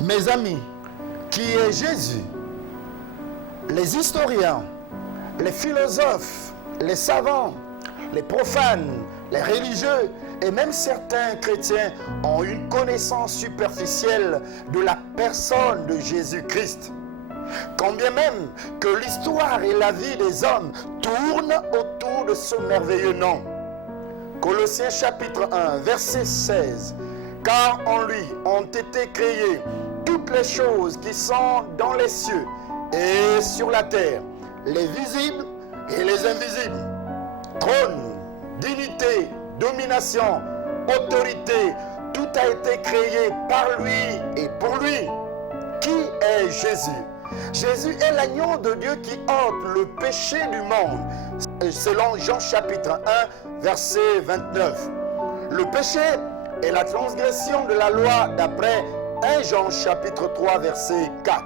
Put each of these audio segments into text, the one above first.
Mes amis, qui est Jésus? Les historiens, les philosophes, les savants, les profanes, les religieux et même certains chrétiens ont une connaissance superficielle de la personne de Jésus-Christ. Quand bien même que l'histoire et la vie des hommes tournent autour de ce merveilleux nom. Colossiens chapitre 1, verset 16. Car en lui ont été créées toutes les choses qui sont dans les cieux et sur la terre, les visibles et les invisibles. Trône, dignité, domination, autorité, tout a été créé par lui et pour lui. Qui est Jésus? Jésus est l'agneau de Dieu qui ôte le péché du monde, selon Jean chapitre 1, verset 29. Le péché est la transgression de la loi d'après 1 Jean chapitre 3, verset 4.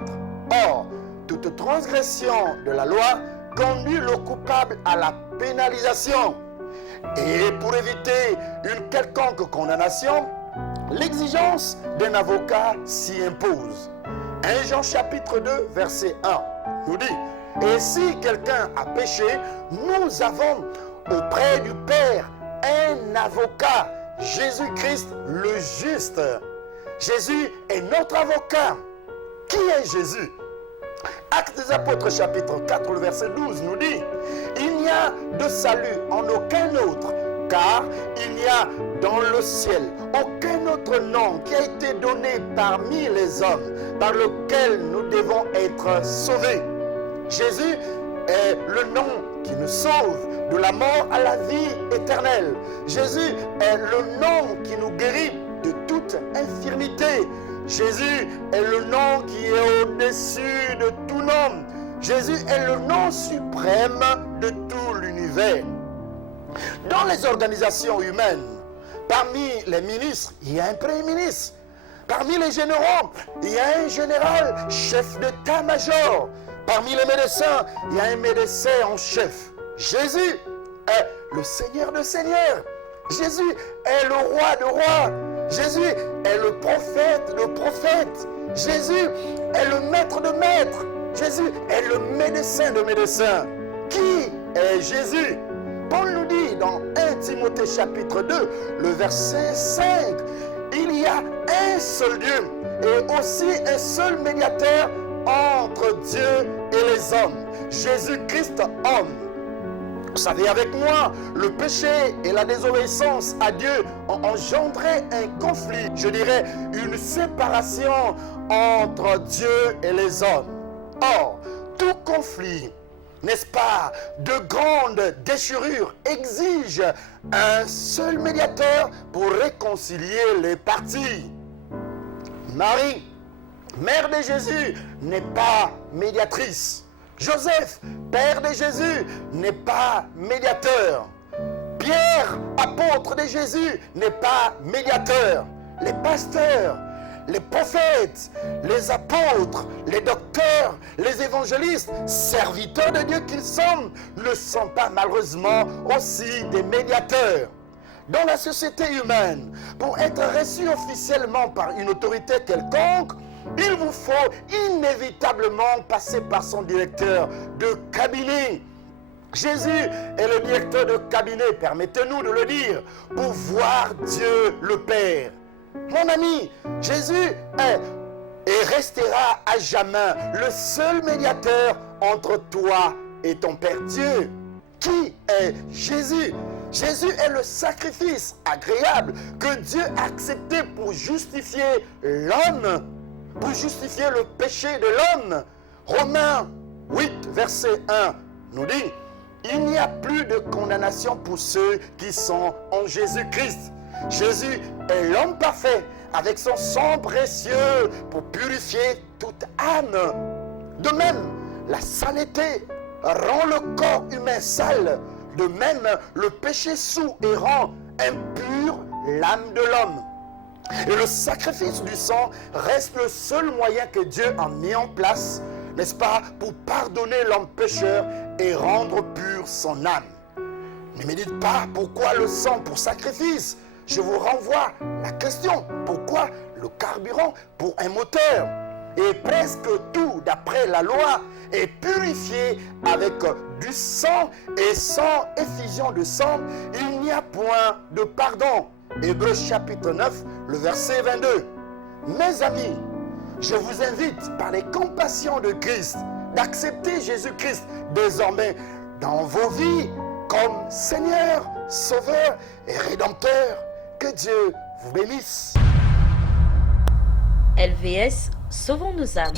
Or, toute transgression de la loi conduit le coupable à la pénalisation. Et pour éviter une quelconque condamnation, l'exigence d'un avocat s'y impose. 1 Jean chapitre 2, verset 1 nous dit: et si quelqu'un a péché, nous avons auprès du Père un avocat, Jésus-Christ le juste. Jésus est notre avocat. Qui est Jésus? Actes des Apôtres chapitre 4, le verset 12 nous dit: il n'y a de salut en aucun autre, car il n'y a dans le ciel aucun autre nom qui a été donné parmi les hommes par lequel nous devons être sauvés. Jésus est le nom qui nous sauve de la mort à la vie éternelle. Jésus est le nom qui nous guérit de toute infirmité. Jésus est le nom qui est au-dessus de tout nom. Jésus est le nom suprême de tout l'univers. Dans les organisations humaines, parmi les ministres, il y a un premier ministre. Parmi les généraux, il y a un général, chef d'état-major. Parmi les médecins, il y a un médecin en chef. Jésus est le Seigneur de seigneurs. Jésus est le roi de rois. Jésus est le prophète de prophètes. Jésus est le maître de maîtres. Jésus est le médecin de médecins. Qui est Jésus? Paul nous dit dans 1 Timothée chapitre 2, le verset 5, il y a un seul Dieu et aussi un seul médiateur entre Dieu et les hommes, Jésus-Christ homme. Vous savez avec moi, le péché et la désobéissance à Dieu ont engendré un conflit, je dirais une séparation entre Dieu et les hommes. Or, tout conflit, n'est-ce pas, de grandes déchirures exige un seul médiateur pour réconcilier les parties. Marie, mère de Jésus, n'est pas médiatrice. Joseph, père de Jésus, n'est pas médiateur. Pierre, apôtre de Jésus, n'est pas médiateur. Les pasteurs, les prophètes, les apôtres, les docteurs, les évangélistes, serviteurs de Dieu qu'ils sont, ne sont pas malheureusement aussi des médiateurs. Dans la société humaine, pour être reçu officiellement par une autorité quelconque, il vous faut inévitablement passer par son directeur de cabinet. Jésus est le directeur de cabinet, permettez-nous de le dire, pour voir Dieu le Père. Mon ami, Jésus est et restera à jamais le seul médiateur entre toi et ton Père Dieu. Qui est Jésus? Jésus est le sacrifice agréable que Dieu a accepté pour justifier l'homme, pour justifier le péché de l'homme. Romains 8, verset 1 nous dit: il n'y a plus de condamnation pour ceux qui sont en Jésus-Christ. Jésus est l'homme parfait avec son sang précieux pour purifier toute âme. De même, la saleté rend le corps humain sale. De même, le péché soûl et rend impure l'âme de l'homme. Et le sacrifice du sang reste le seul moyen que Dieu a mis en place, n'est-ce pas, pour pardonner l'homme pécheur et rendre pure son âme. Ne me dites pas pourquoi le sang pour sacrifice. Je vous renvoie la question, pourquoi le carburant pour un moteur. Et presque tout, d'après la loi, est purifié avec du sang, et sans effusion de sang, il n'y a point de pardon. Hébreux chapitre 9, le verset 22. Mes amis, je vous invite par les compassions de Christ d'accepter Jésus-Christ désormais dans vos vies comme Seigneur, Sauveur et Rédempteur. Que Dieu vous bénisse. LVS, sauvons nos âmes.